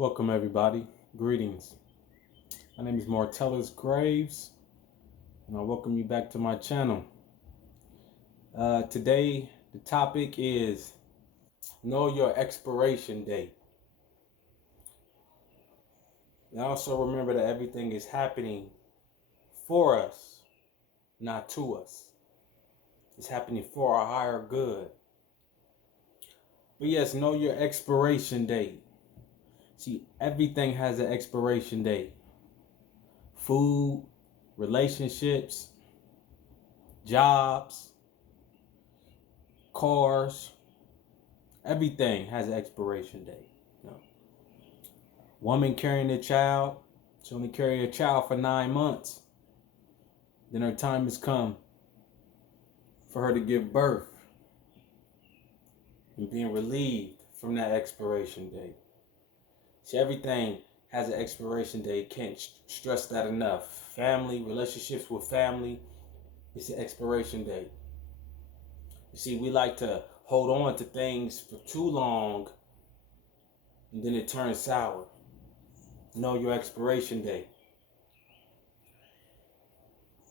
Welcome everybody. Greetings. My name is Martelis Graves, and I welcome you back to my channel. Today, the topic is know your expiration date. And also remember that everything is happening for us, not to us. It's happening for our higher good. But yes, know your expiration date. See, everything has an expiration date. Food, relationships, jobs, cars, everything has an expiration date. Woman carrying a child, she only carry a child for 9 months. Then her time has come for her to give birth and being relieved from that expiration date. See, everything has an expiration date. Can't stress that enough. Family, relationships with family, it's an expiration date. You see, we like to hold on to things for too long and then it turns sour. Know your expiration date.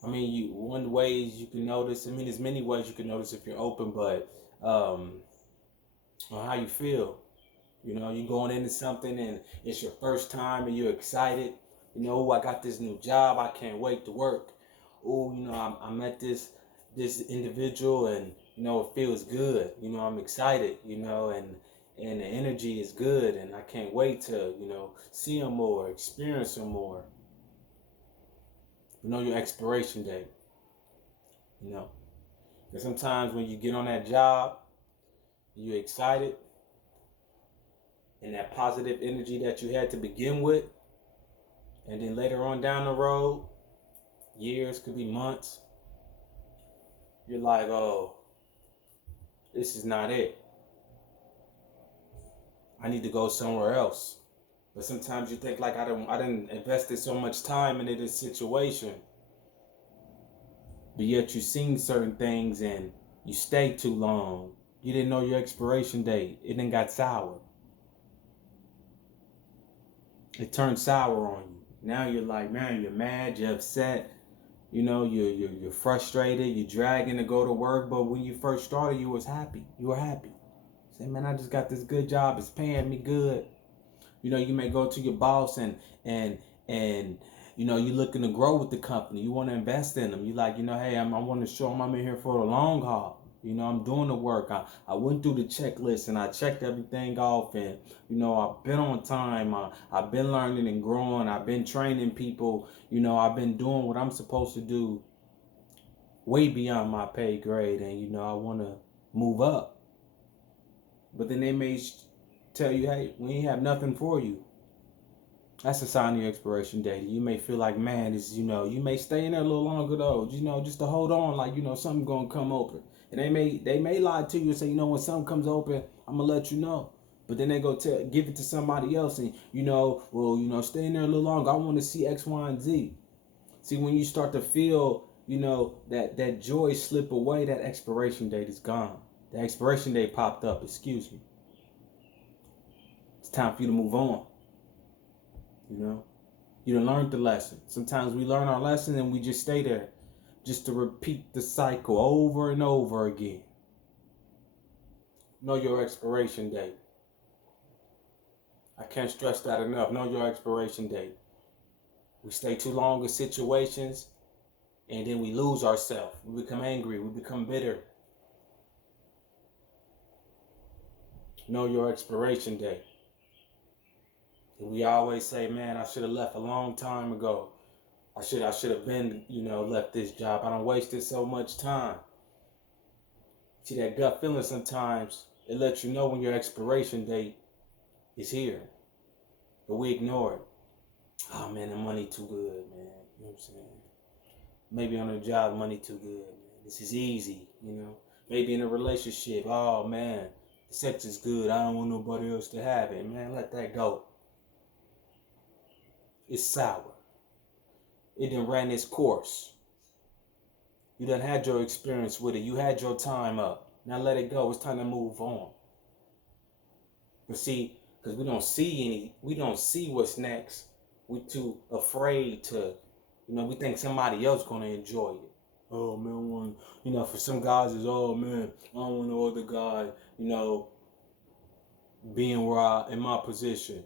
I mean, one of the ways you can notice, there's many ways you can notice if you're open, but on how you feel. You're going into something and it's your first time and you're excited. I got this new job. I can't wait to work. I met this individual and, it feels good. I'm excited, and the energy is good and I can't wait to, see him more, experience him more. Know your expiration date. Because sometimes when you get on that job, you're excited, and that positive energy that you had to begin with, and then later on down the road, years, could be months, you're like, oh, this is not it. I need to go somewhere else. But sometimes you think like I didn't invested so much time into this situation. But yet you've seen certain things and you stayed too long. You didn't know your expiration date. It then got sour. It turned sour on you. Now you're like, man, you're mad, you're upset. You're frustrated. You're dragging to go to work. But when you first started, you was happy. You were happy. Say, man, I just got this good job. It's paying me good. You may go to your boss and you're looking to grow with the company. You want to invest in them. You like, hey, I want to show them I'm in here for the long haul. I'm doing the work. I went through the checklist and I checked everything off, and I've been on time. I've been learning and growing. I've been training people. I've been doing what I'm supposed to do way beyond my pay grade, and I want to move up. But then they may tell you, hey, we ain't have nothing for you. That's a sign of your expiration date. You may feel like, man, you may stay in there a little longer though, just to hold on, like, something gonna come open. And they may lie to you and say, when something comes open, I'm gonna let you know. But then they go give it to somebody else and, stay in there a little longer. I want to see X, Y, and Z. See, when you start to feel, that joy slip away, that expiration date is gone. The expiration date popped up, excuse me. It's time for you to move on. You done learned the lesson. Sometimes we learn our lesson and we just stay there just to repeat the cycle over and over again. Know your expiration date. I can't stress that enough. Know your expiration date. We stay too long in situations and then we lose ourselves. We become angry. We become bitter. Know your expiration date. We always say, man, I should have left a long time ago. I should have been, left this job. I don't wasted so much time. See, that gut feeling sometimes, it lets you know when your expiration date is here. But we ignore it. Oh, man, the money too good, man. You know what I'm saying? Maybe on a job, money too good, man. This is easy, Maybe in a relationship, oh, man, the sex is good. I don't want nobody else to have it. Man, let that go. It's sour. It done ran its course. You done had your experience with it. You had your time up. Now let it go. It's time to move on. But see, because we don't see what's next. We too afraid to, we think somebody else gonna enjoy it. Oh man, for some guys is, oh man, I don't want no other guy, being in my position.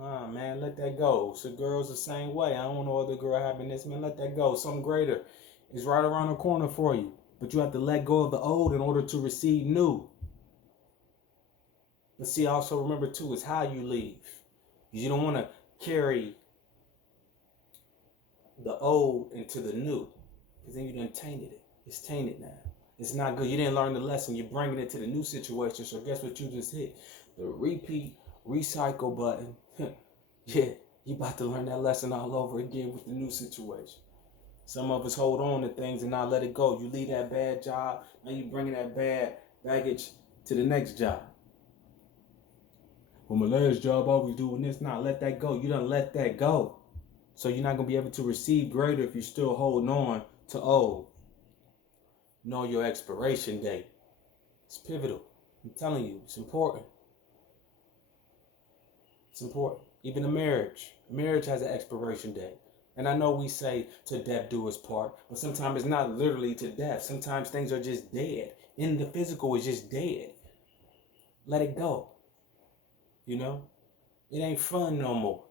Ah man, let that go. So girls the same way. I don't want no other girl having this, man. Let that go. Something greater is right around the corner for you. But you have to let go of the old in order to receive new. But see, also remember too, is how you leave. You don't want to carry the old into the new, because then you done tainted it. It's tainted now. It's not good. You didn't learn the lesson. You're bringing it to the new situation. So guess what you just hit? The repeat, recycle button. Yeah, you about to learn that lesson all over again with the new situation. Some of us hold on to things and not let it go. You leave that bad job, now you bringing that bad baggage to the next job. Well, my last job, I was doing this. Now let that go. You done let that go. So you're not going to be able to receive greater if you're still holding on to old. Know your expiration date. It's pivotal. I'm telling you, it's important. It's important. Even a marriage. Marriage has an expiration date. And I know we say to death do us part, but sometimes it's not literally to death. Sometimes things are just dead. In the physical is just dead. Let it go. It ain't fun no more.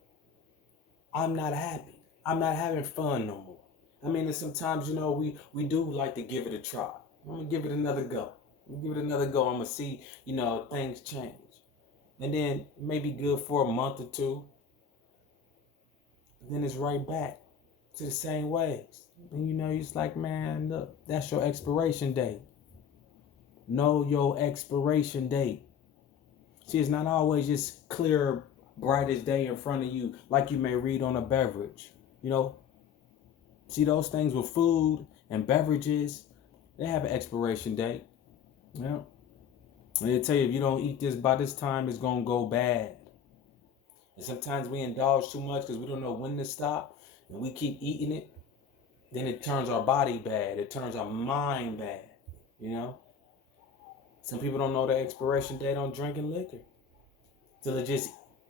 I'm not happy. I'm not having fun no more. I mean, and sometimes, we do like to give it a try. I'm going to give it another go. I'm going to see, things change. And then maybe good for a month or two. Then it's right back to the same ways. And it's like, man, look, that's your expiration date. Know your expiration date. See, it's not always just clear, brightest day in front of you like you may read on a beverage. See those things with food and beverages, they have an expiration date. Yeah. And they tell you if you don't eat this by this time, it's going to go bad. And sometimes we indulge too much because we don't know when to stop. And we keep eating it. Then it turns our body bad. It turns our mind bad. Some people don't know the expiration date on drinking liquor. Till it just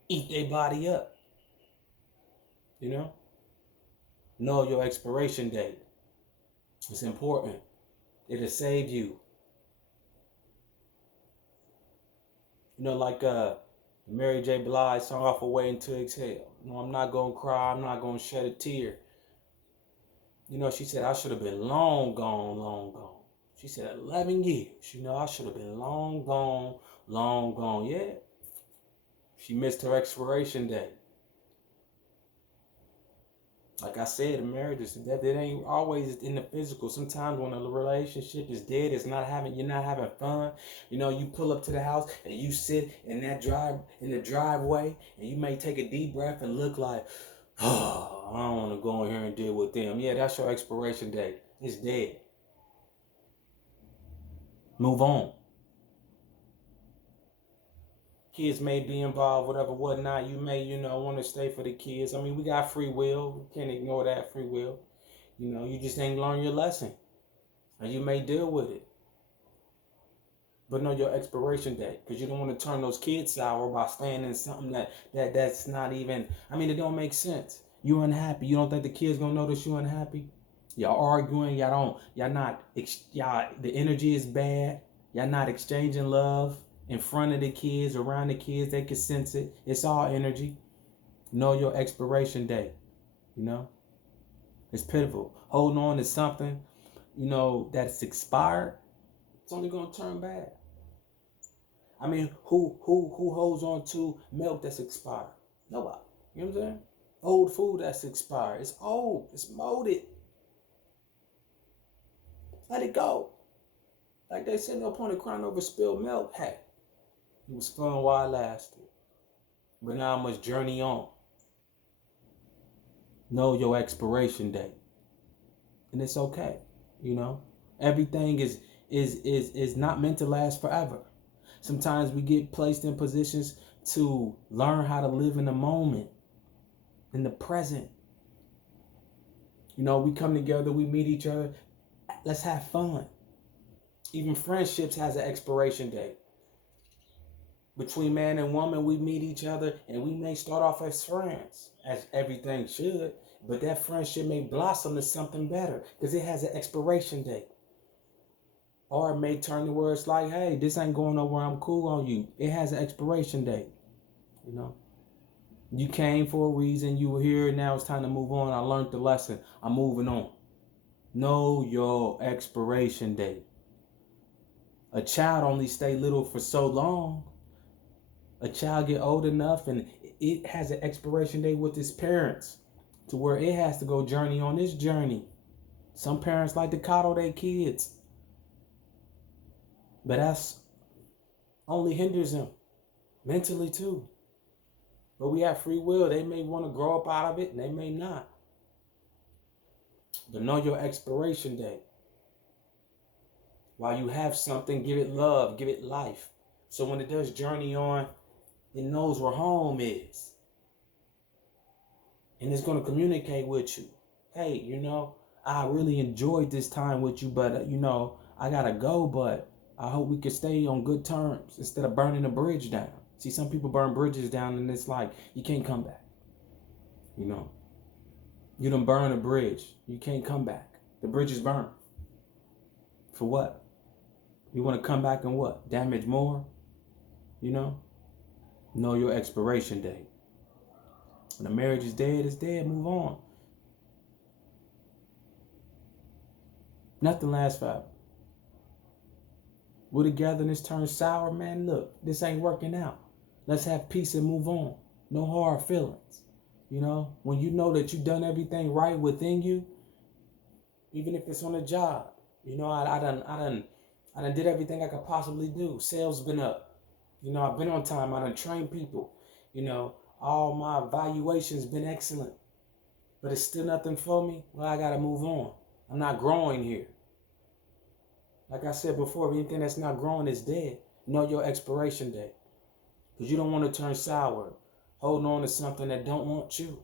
eat their body up. Know your expiration date. It's important. It'll save you. Like Mary J. Blige song off of Waiting to Exhale. I'm not going to cry. I'm not going to shed a tear. She said, I should have been long gone, long gone. She said 11 years. I should have been long gone, long gone. Yeah. She missed her expiration date. Like I said, a marriage is that it ain't always in the physical. Sometimes when a relationship is dead, you're not having fun. You pull up to the house and you sit in the driveway, and you may take a deep breath and look like, oh, I don't want to go in here and deal with them. Yeah, that's your expiration date. It's dead. Move on. Kids may be involved, whatnot. You may, want to stay for the kids. I mean, we got free will. We can't ignore that free will. You just ain't learned your lesson. And you may deal with it. But know your expiration date. Because you don't want to turn those kids sour by staying in something that's not even, it don't make sense. You unhappy. You don't think the kids going to notice you unhappy? Y'all arguing. The energy is bad. Y'all not exchanging love. In front of the kids, around the kids, they can sense it. It's all energy. Know your expiration date. It's pitiful. Holding on to something, that's expired, it's only gonna turn bad. I mean, who holds on to milk that's expired? Nobody. You know what I'm saying? Old food that's expired. It's old. It's molded. Let it go. Like they said, no point in crying over spilled milk. Hey. It was fun while it lasted. But now I must journey on. Know your expiration date. And it's okay. Everything is not meant to last forever. Sometimes we get placed in positions to learn how to live in the moment, in the present. We come together, we meet each other. Let's have fun. Even friendships has an expiration date. Between man and woman, we meet each other and we may start off as friends, as everything should, but that friendship may blossom to something better because it has an expiration date. Or it may turn to where it's like, hey, this ain't going nowhere, I'm cool on you. It has an expiration date, you know. You came for a reason, you were here, now it's time to move on. I learned the lesson, I'm moving on. Know your expiration date. A child only stay little for so long. A child get old enough and it has an expiration date with its parents to where it has to go journey on this journey. Some parents like to coddle their kids, but that's only hinders them mentally too. But we have free will. They may want to grow up out of it and they may not. But know your expiration date. While you have something, give it love, give it life. So when it does journey on, it knows where home is. And it's going to communicate with you. Hey, you know, I really enjoyed this time with you, but, you know, I got to go, but I hope we can stay on good terms instead of burning the bridge down. See, some people burn bridges down and it's like, you can't come back. You know, you done burn a bridge. You can't come back. The bridge is burned. For what? You want to come back and what? Damage more? You know your expiration date. When a marriage is dead, it's dead. Move on. Nothing lasts forever. We're together and this turns sour, man. Look, this ain't working out. Let's have peace and move on. No hard feelings. You know, when you know that you've done everything right within you, even if it's on a job, you know, I done did everything I could possibly do. Sales been up. You know, I've been on time. I done trained people. You know, all my evaluations been excellent. But it's still nothing for me. Well, I got to move on. I'm not growing here. Like I said before, anything that's not growing is dead. Know your expiration date. Because you don't want to turn sour. Holding on to something that don't want you.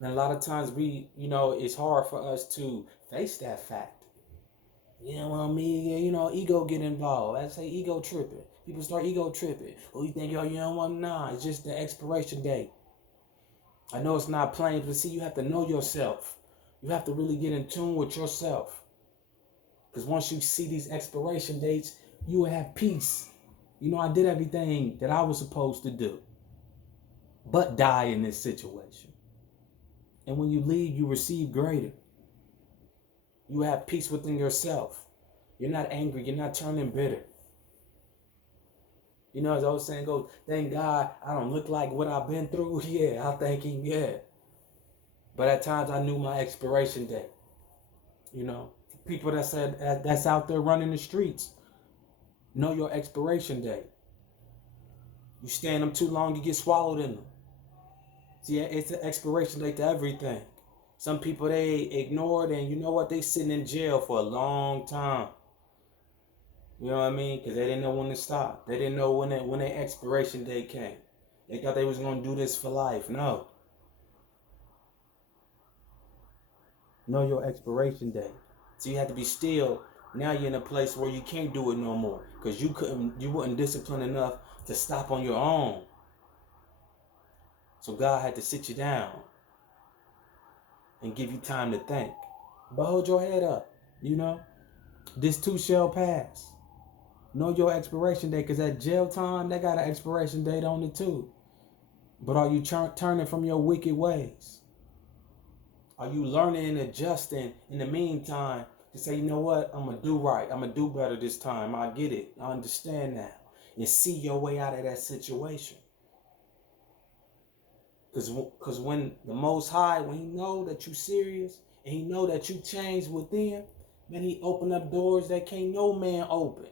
And a lot of times it's hard for us to face that fact. You know what I mean? You know, ego get involved. I say ego tripping. People start ego tripping. Oh, you think, you don't want to? Nah, it's just the expiration date. I know it's not plain, but see, you have to know yourself. You have to really get in tune with yourself. Because once you see these expiration dates, you will have peace. You know, I did everything that I was supposed to do, but die in this situation. And when you leave, you receive greater. You have peace within yourself. You're not angry. You're not turning bitter. You know, as I was saying, thank God I don't look like what I've been through. Yeah, I thank him, yeah. But at times I knew my expiration date. You know, people that's out there running the streets, know your expiration date. You stay in them too long, you get swallowed in them. See, it's an expiration date to everything. Some people, they ignore it, and you know what? They sitting in jail for a long time. You know what I mean? Because they didn't know when to stop. They didn't know when their expiration date came. They thought they was going to do this for life. No. Know your expiration date. So you have to be still. Now you're in a place where you can't do it no more. Because you weren't disciplined enough to stop on your own. So God had to sit you down and give you time to think. But hold your head up, you know. This too shall pass. Know your expiration date, because that jail time, they got an expiration date on it too. But are you turning from your wicked ways? Are you learning and adjusting in the meantime to say, you know what, I'm going to do right. I'm going to do better this time. I get it. I understand now. And see your way out of that situation. Because when the Most High, when he know that you serious and he know that you changed within, man, he open up doors that can't no man open.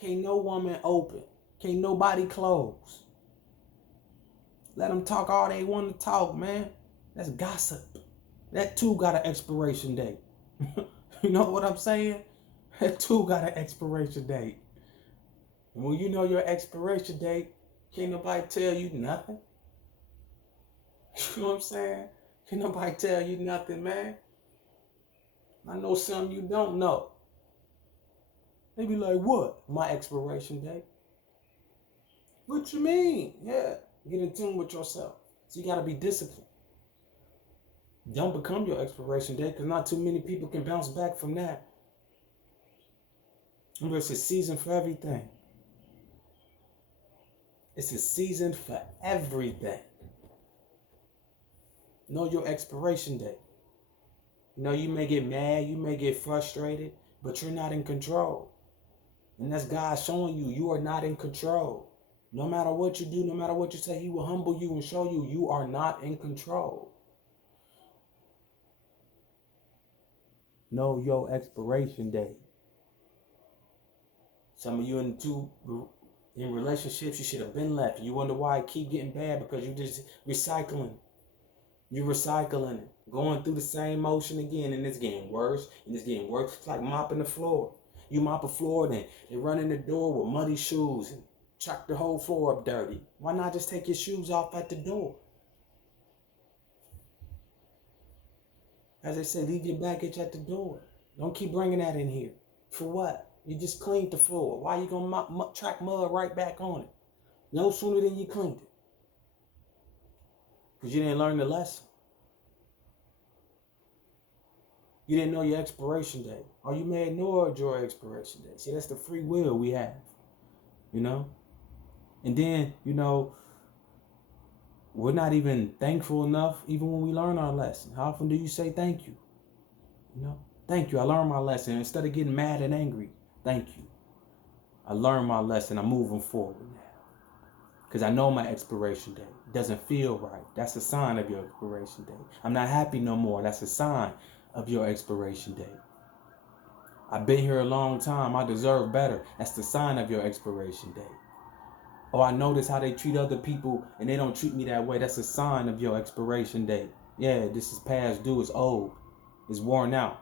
Can't no woman open. Can't nobody close. Let them talk all they want to talk, man. That's gossip. That too got an expiration date. You know what I'm saying? That too got an expiration date. And when you know your expiration date, can't nobody tell you nothing. You know what I'm saying? Can't nobody tell you nothing, man. I know something you don't know. They be like, what? My expiration date? What you mean? Yeah. Get in tune with yourself. So you got to be disciplined. Don't become your expiration date, because not too many people can bounce back from that. Remember, it's a season for everything. It's a season for everything. Know your expiration date. You know, you may get mad, you may get frustrated, but you're not in control. And that's God showing you, you are not in control. No matter what you do, no matter what you say, He will humble you and show you, you are not in control. Know your expiration date. Some of you in relationships, you should have been left. You wonder why it keep getting bad, because you just recycling. You're recycling it, going through the same motion again, and it's getting worse, and it's getting worse. It's like mopping the floor. You mop a floor, then they run in the door with muddy shoes and chuck the whole floor up dirty. Why not just take your shoes off at the door? As they say, leave your baggage at the door. Don't keep bringing that in here. For what? You just cleaned the floor. Why are you going to track mud right back on it? No sooner than you cleaned it. Because you didn't learn the lesson. You didn't know your expiration date. Or you may ignore your expiration date. See, that's the free will we have. You know? And then, you know, we're not even thankful enough even when we learn our lesson. How often do you say thank you? You know? Thank you. I learned my lesson. Instead of getting mad and angry, thank you. I learned my lesson. I'm moving forward now. Because I know my expiration date. It doesn't feel right. That's a sign of your expiration date. I'm not happy no more. That's a sign of your expiration date. I've been here a long time. I deserve better. That's the sign of your expiration date. Oh, I notice how they treat other people and they don't treat me that way. That's a sign of your expiration date. Yeah, this is past due. It's old. It's worn out.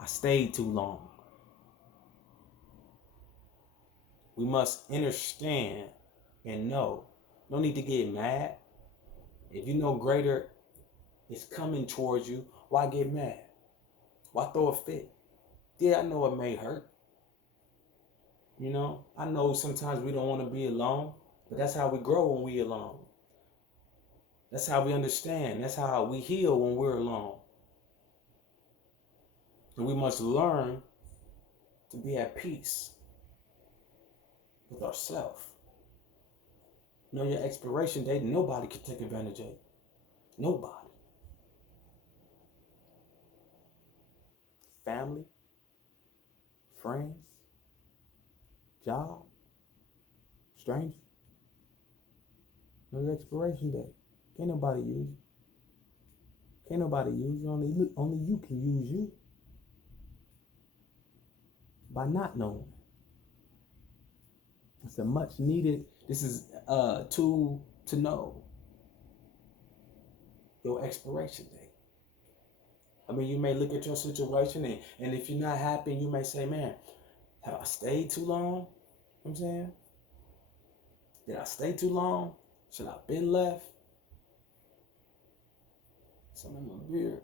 I stayed too long. We must understand and know. No need to get mad. If you know greater is coming towards you, why get mad? Why throw a fit? Yeah, I know it may hurt. You know, I know sometimes we don't want to be alone, but that's how we grow when we're alone. That's how we understand. That's how we heal when we're alone. And we must learn to be at peace with ourselves. Know your expiration date. Nobody can take advantage of it. Nobody. Family, friends, job, stranger. Know your expiration date. Can't nobody use you. Can't nobody use you. Only you can use you. By not knowing. It's a much needed, this is a tool to know your expiration date. I mean, you may look at your situation and if you're not happy, you may say, man, have I stayed too long? You know what I'm saying? Did I stay too long? Should I have been left? Something in my beard.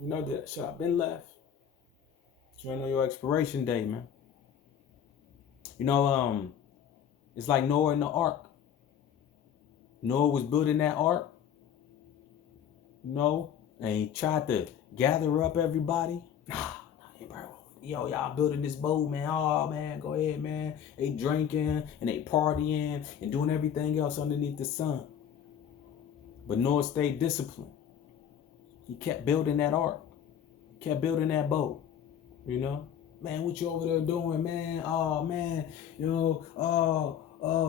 You know, should I have been left? You don't know your expiration date, man. You know, it's like Noah in the ark. Noah was building that ark, you know, and he tried to gather up everybody. Hey, bro, yo, y'all building this boat, man. Oh, man, go ahead, man. They drinking and they partying and doing everything else underneath the sun. But Noah stayed disciplined. He kept building that ark. He kept building that boat, you know. Man, what you over there doing, man? Oh, man, you know,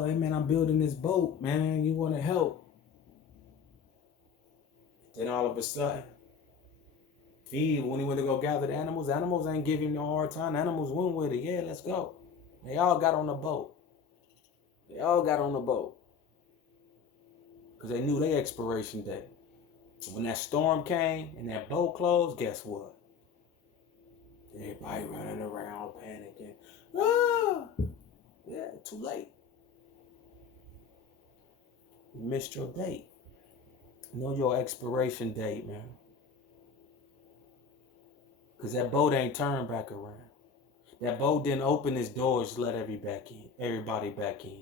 hey, man, I'm building this boat, man. You want to help? Then all of a sudden, when he went to go gather the animals ain't giving him no hard time. Animals went with it. Yeah, let's go. They all got on the boat. Because they knew their expiration date. When that storm came and that boat closed, guess what? Everybody running around panicking. Ah! Yeah, too late. You missed your date. Know your expiration date, man. Because that boat ain't turned back around. That boat didn't open its doors to let everybody back in.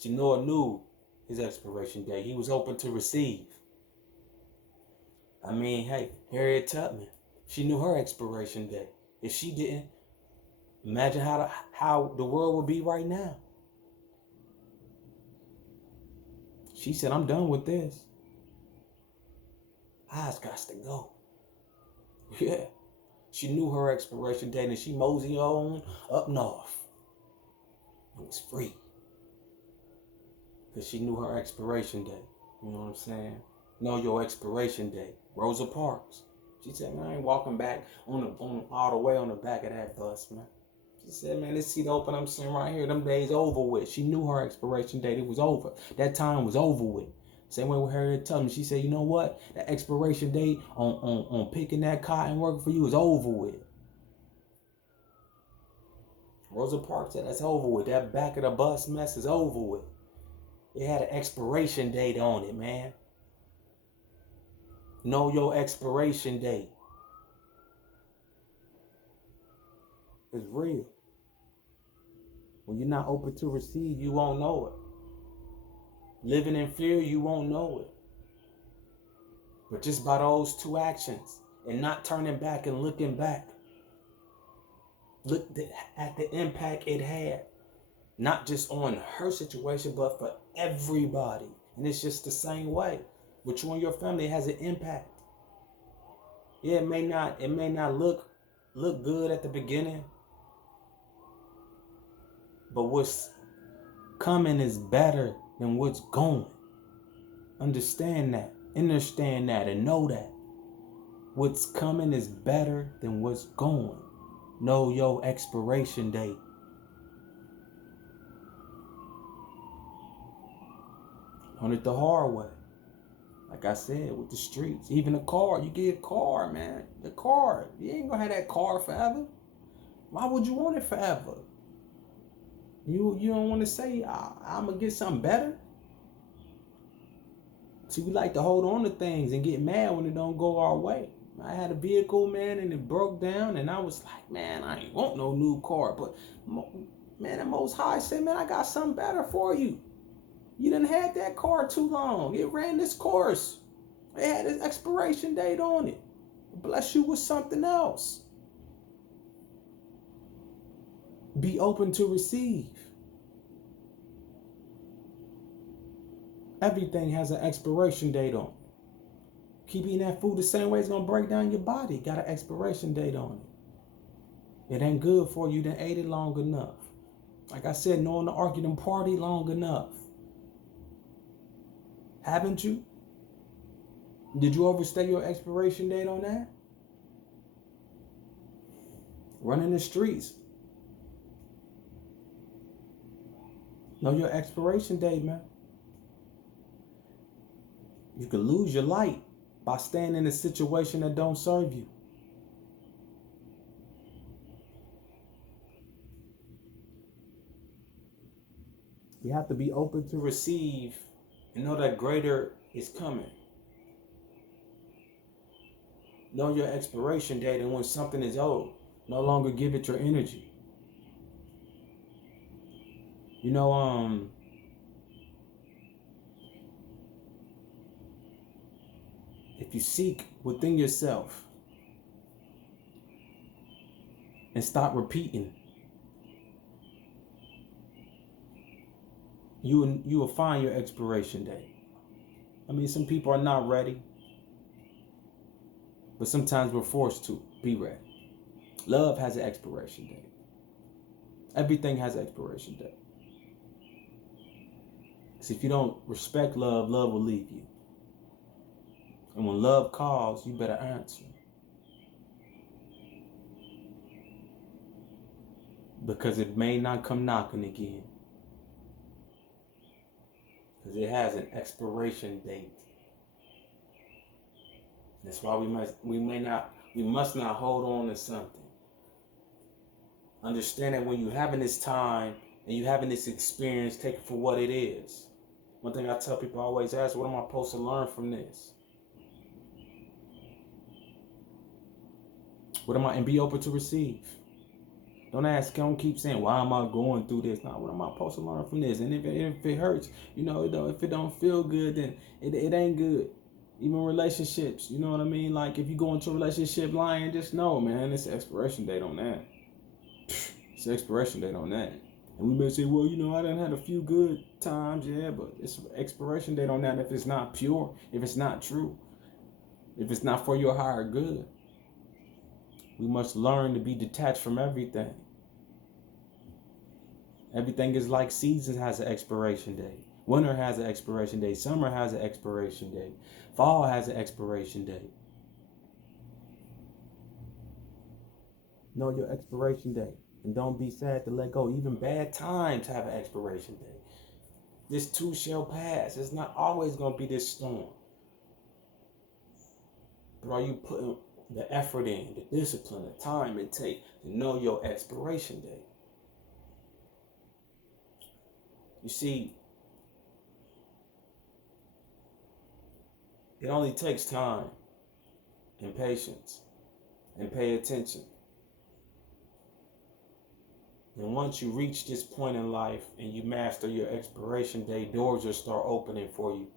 She knew his expiration date. He was open to receive. I mean, hey, Harriet Tubman, she knew her expiration date. If she didn't, imagine how the world would be right now. She said, I'm done with this. I's got to go. Yeah. She knew her expiration date and she moseyed on up north. It was free. Because she knew her expiration date. You know what I'm saying? Know your expiration date. Rosa Parks. She said, man, I ain't walking back on all the way on the back of that bus, man. She said, man, this seat open I'm sitting right here. Them days over with. She knew her expiration date. It was over. That time was over with. Same way with Harriet Tubman. She said, you know what? The expiration date on picking that cotton working for you is over with. Rosa Parks said, that's over with. That back of the bus mess is over with. It had an expiration date on it, man. Know your expiration date. It's real. When you're not open to receive, you won't know it. Living in fear, you won't know it. But just by those two actions and not turning back and looking back, look at the impact it had, not just on her situation, but for everybody. And it's just the same way. With you and your family, it has an impact. Yeah, it may not look good at the beginning, but what's coming is better than what's going. Understand that, and know that. What's coming is better than what's going. Know your expiration date. Learn it the hard way. Like I said, with the streets. Even a car. You get a car, man. The car. You ain't gonna have that car forever. Why would you want it forever? You don't want to say, I'm gonna get something better? See, we like to hold on to things and get mad when it don't go our way. I had a vehicle, man, and it broke down, and I was like, man, I ain't want no new car. But, man, the Most High said, man, I got something better for you. You done had that car too long. It ran this course. It had its expiration date on it. Bless you with something else. Be open to receive. Everything has an expiration date on it. Keep eating that food the same way, it's going to break down your body. Got an expiration date on it. It ain't good for you. You done ate it long enough. Like I said, knowing the argument party long enough. Haven't you? Did you overstay your expiration date on that? Running the streets. Know your expiration date, man. You could lose your light by staying in a situation that don't serve you. You have to be open to receive and know that greater is coming. Know your expiration date, and when something is old, no longer give it your energy. You know, if you seek within yourself and stop repeating, you will find your expiration date. I mean, some people are not ready, but sometimes we're forced to be ready. Love has an expiration date. Everything has an expiration date. Because if you don't respect love, love will leave you. And when love calls, you better answer. Because it may not come knocking again. Because it has an expiration date. That's why we must not hold on to something. Understand that when you're having this time and you're having this experience, take it for what it is. One thing I tell people, I always ask, what am I supposed to learn from this? What am I? And be open to receive. Don't keep saying, why am I going through this? Now, what am I supposed to learn from this? And if it hurts, if it don't feel good, then it ain't good. Even relationships, you know what I mean? Like, if you go into a relationship lying, just know, man, it's expiration date on that. It's expiration date on that. And we may say, well, I done had a few good times, yeah, but it's expiration date on that if it's not pure, if it's not true, if it's not for your higher good. We must learn to be detached from everything. Everything is like seasons has an expiration date. Winter has an expiration date. Summer has an expiration date. Fall has an expiration date. Know your expiration date. And don't be sad to let go. Even bad times have an expiration date. This too shall pass. It's not always going to be this storm. But are you putting the effort in, the discipline, the time it takes to know your expiration date? You see, it only takes time and patience and pay attention. And once you reach this point in life and you master your expiration date, doors will start opening for you.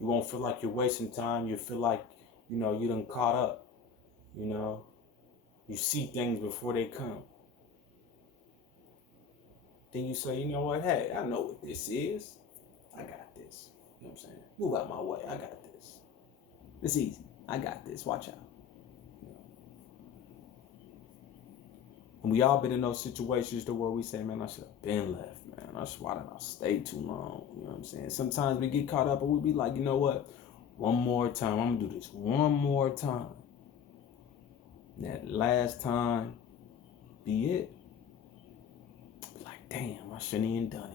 You won't feel like you're wasting time. You feel like, you done caught up. You see things before they come. Then you say, you know what? Hey, I know what this is. I got this. You know what I'm saying? Move out my way. I got this. It's easy. I got this. Watch out. And we all been in those situations to where we say, man, I should have been left, man. Why did I stay too long? You know what I'm saying? Sometimes we get caught up and we be like, you know what? One more time. I'm going to do this one more time. And that last time, be it. Be like, damn, I shouldn't even done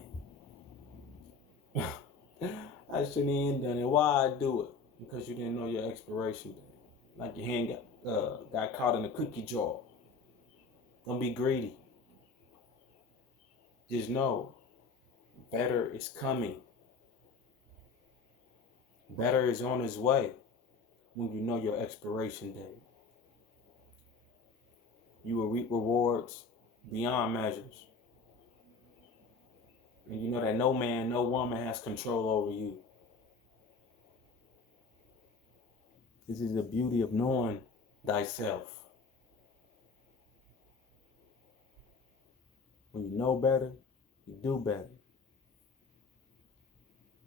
it. I shouldn't even done it. Why I do it? Because you didn't know your expiration date. Like your hand got caught in a cookie jar. Don't be greedy. Just know, better is coming. Better is on its way when you know your expiration date. You will reap rewards beyond measures. And you know that no man, no woman has control over you. This is the beauty of knowing thyself. When you know better, you do better.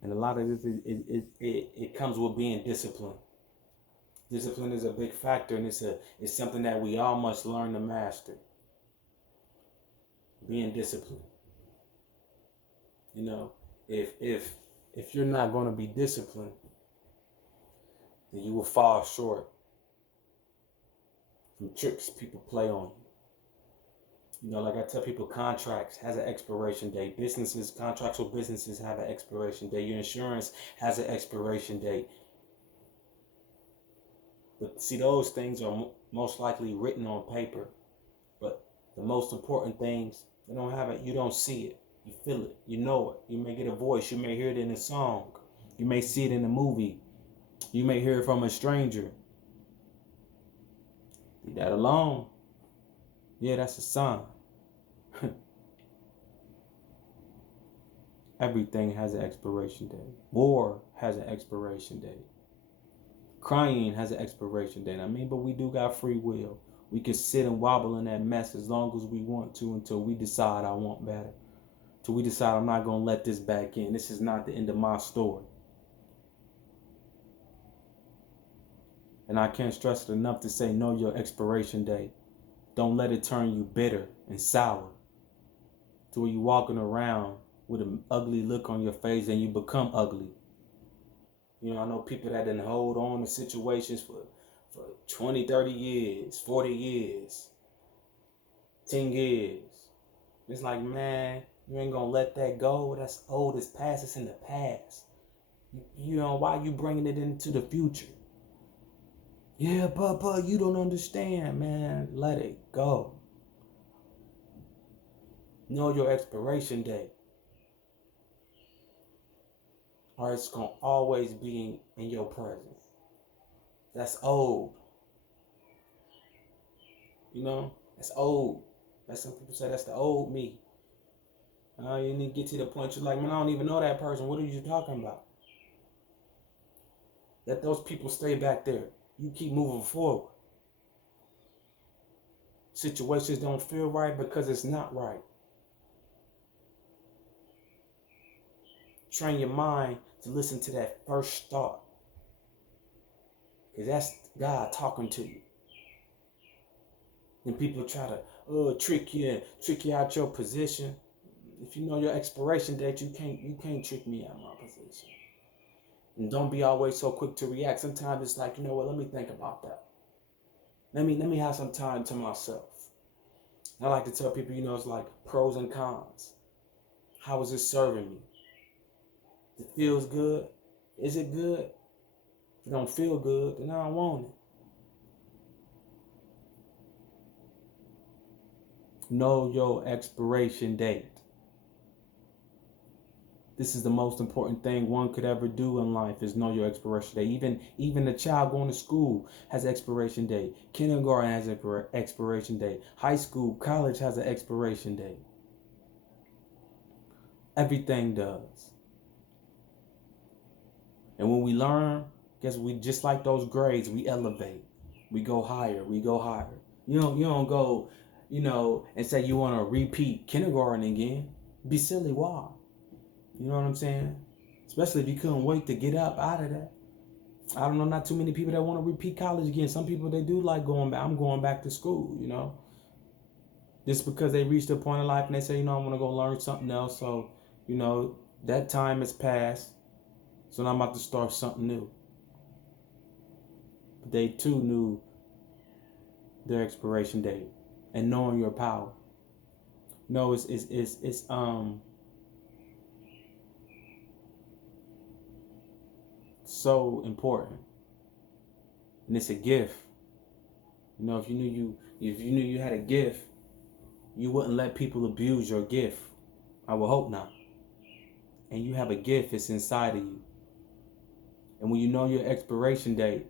And a lot of this it comes with being disciplined. Discipline is a big factor, and it's something that we all must learn to master. Being disciplined. If you're not going to be disciplined, then you will fall short from tricks people play on you. Like I tell people, contracts has an expiration date. Contracts with businesses have an expiration date. Your insurance has an expiration date. But see, those things are most likely written on paper. But the most important things, they don't have it. You don't see it. You feel it. You know it. You may get a voice. You may hear it in a song. You may see it in a movie. You may hear it from a stranger. Leave that alone. Yeah, that's a sign. Everything has an expiration date. War has an expiration date. Crying has an expiration date. But we do got free will. We can sit and wobble in that mess as long as we want to until we decide I want better. Till we decide I'm not going to let this back in. This is not the end of my story. And I can't stress it enough to say, know your expiration date. Don't let it turn you bitter and sour to where you walking around with an ugly look on your face and you become ugly. I know people that didn't hold on to situations for 20, 30 years, 40 years, 10 years. It's like, man, you ain't going to let that go. That's old. It's past. It's in the past. Why you bringing it into the future? Yeah, Papa, you don't understand, man. Let it go. Know your expiration date. Or it's going to always be in your presence. That's old. You know, that's old. That's some people say that's the old me. You need to get to the point you're like, man, I don't even know that person. What are you talking about? Let those people stay back there. You keep moving forward. Situations don't feel right because it's not right. Train your mind to listen to that first thought. Because that's God talking to you. When people try to trick you out your position. If you know your expiration date, you can't trick me out my position. And don't be always so quick to react. Sometimes it's like, you know what, let me think about that. Let me have some time to myself. I like to tell people, you know, it's like pros and cons. How is it serving me? It feels good. Is it good? If it don't feel good, then I don't want it. Know your expiration date. This is the most important thing one could ever do in life is know your expiration date. Even a child going to school has an expiration date. Kindergarten has an expiration date. High school, college has an expiration date. Everything does. And when we learn, guess we just like those grades, we elevate. We go higher. We go higher. You don't go, you know, and say you want to repeat kindergarten again. Be silly. Why? You know what I'm saying? Especially if you couldn't wait to get up out of that. I don't know, not too many people that want to repeat college again. Some people, they do like going back. I'm going back to school, you know. Just because they reached a point in life and they say, you know, I want to go learn something else. So, you know, that time has passed. So now I'm about to start something new. But they too knew their expiration date and knowing your power. No, it's so important. And it's a gift. You know, if you knew you had a gift, you wouldn't let people abuse your gift. I would hope not. And you have a gift, it's inside of you. And when you know your expiration date,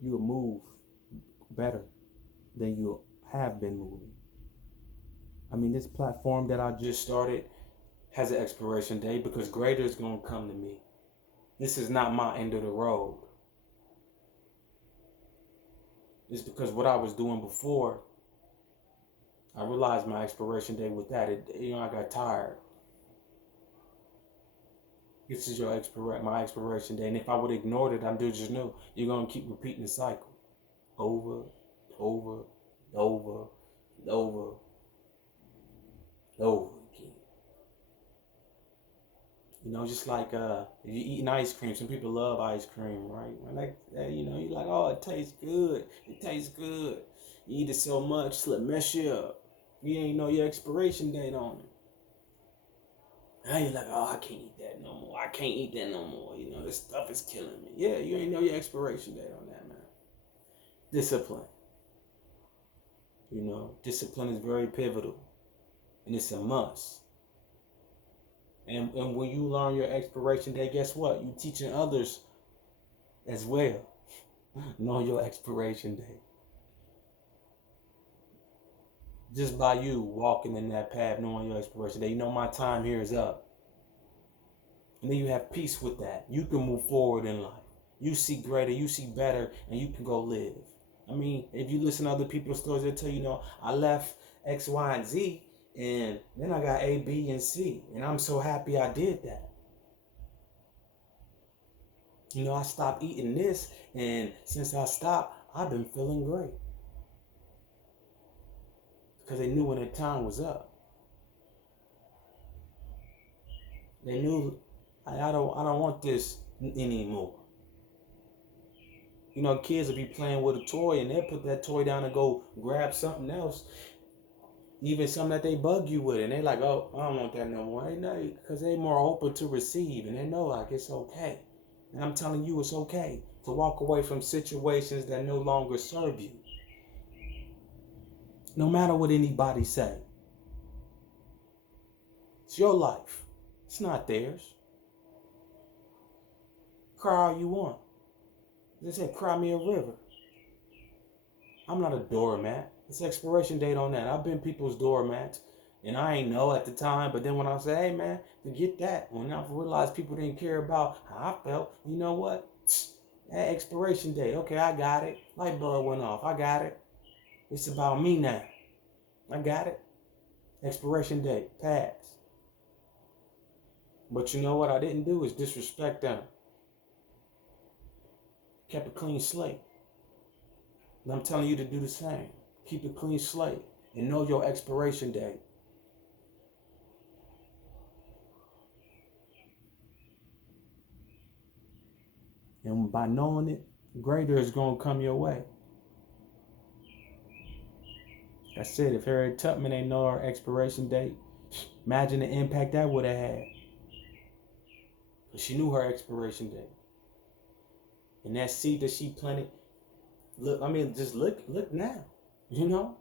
you will move better than you have been moving. I mean, this platform that I just started has an expiration date because greater is going to come to me. This is not my end of the road. It's because what I was doing before, I realized my expiration date with that. I got tired. This is my expiration date. And if I would have ignored it, I just knew you're going to keep repeating the cycle. Over, over, over, over, over again. You know, just like if you're eating ice cream, some people love ice cream, right? Like, you know, you're like, oh, it tastes good. It tastes good. You eat it so much, it'll mess you up. You ain't know your expiration date on it. Now you're like, oh, I can't eat that no more. I can't eat that no more. You know, this stuff is killing me. Yeah, you ain't know your expiration date on that, man. Discipline. You know, discipline is very pivotal. And it's a must. And when you learn your expiration date, guess what? You're teaching others as well. Know your expiration date. Just by you walking in that path, knowing your expiration date, you know my time here is up. And then you have peace with that. You can move forward in life. You see greater, you see better, and you can go live. I mean, if you listen to other people's stories, they'll tell you, I left X, Y, and Z, and then I got A, B, and C. And I'm so happy I did that. You know, I stopped eating this, and since I stopped, I've been feeling great. Because they knew when their time was up. They knew I don't want this anymore. You know, kids will be playing with a toy and they'll put that toy down and go grab something else. Even something that they bug you with, and they like, oh, I don't want that no more. They know, because they more open to receive, and they know like it's okay. And I'm telling you, it's okay to walk away from situations that no longer serve you. No matter what anybody say. It's your life. It's not theirs. Cry all you want. They said, cry me a river. I'm not a doormat. It's expiration date on that. I've been people's doormats, and I ain't know at the time. But then when I say, hey man, forget that. When I realized people didn't care about how I felt, you know what? That expiration date. Okay, I got it. Light bulb went off. I got it. It's about me now. I got it. Expiration date. Pass. But you know what I didn't do is disrespect them. Kept a clean slate. And I'm telling you to do the same. Keep a clean slate and know your expiration date. And by knowing it, greater is going to come your way. That's it. If Harriet Tubman ain't know her expiration date, imagine the impact that would have had. But she knew her expiration date. And that seed that she planted, just look now. You know?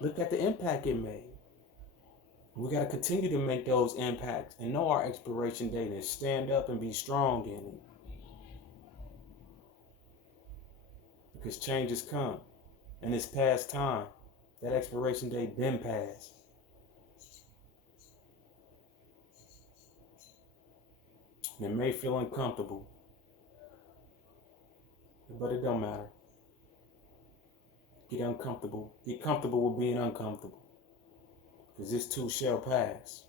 Look at the impact it made. We got to continue to make those impacts and know our expiration date and stand up and be strong in it. Because changes come. And it's past time. That expiration date been passed. And it may feel uncomfortable. But it don't matter. Get uncomfortable. Get comfortable with being uncomfortable. Because this too shall pass.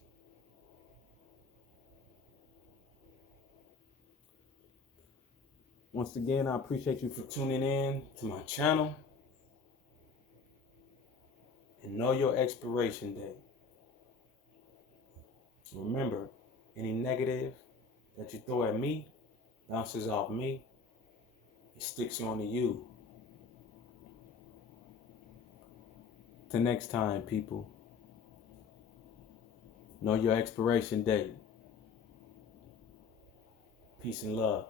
Once again, I appreciate you for tuning in to my channel. And know your expiration date. Remember, any negative that you throw at me bounces off me. It sticks onto you. Till next time, people. Know your expiration date. Peace and love.